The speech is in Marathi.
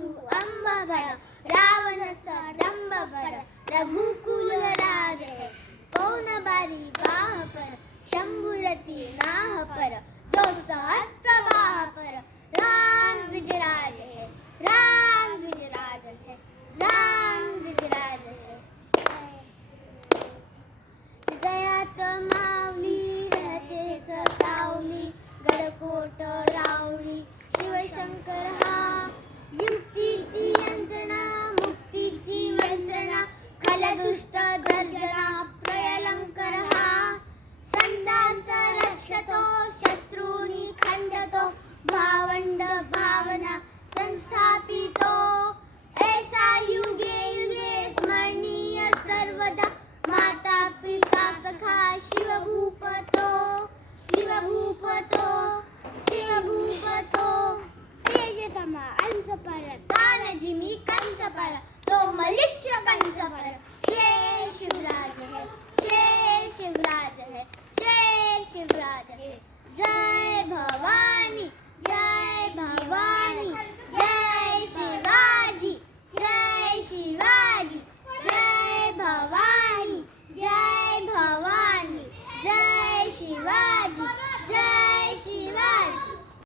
वसु अंबभर रावण डंब भर रघुकुल राज है पौन बारी बाह पर शंभुरति नाह पर जो सहस्त्र बाह पर राम विजराज है राम विजराज है राम विजराज है जयात मावली रहते सावली गडकोट रावळी शिवशंकर हा युक्तीची यंत्रणा मुक्तीची यंत्रणा खलदुष्ट गर्जना प्रयलंकर हा संदास रक्षतो शत्रूनी खंडतो भावंड भावना संस्थापितो ऐसा युगे युगे स्मरणीय सर्वदा माता पिता सखा शिवभूपतो शिवभूपतो शिवभूपतो तेजतमा अंश पर तानजिमी कंस पर तो मलिक्ष कंस पर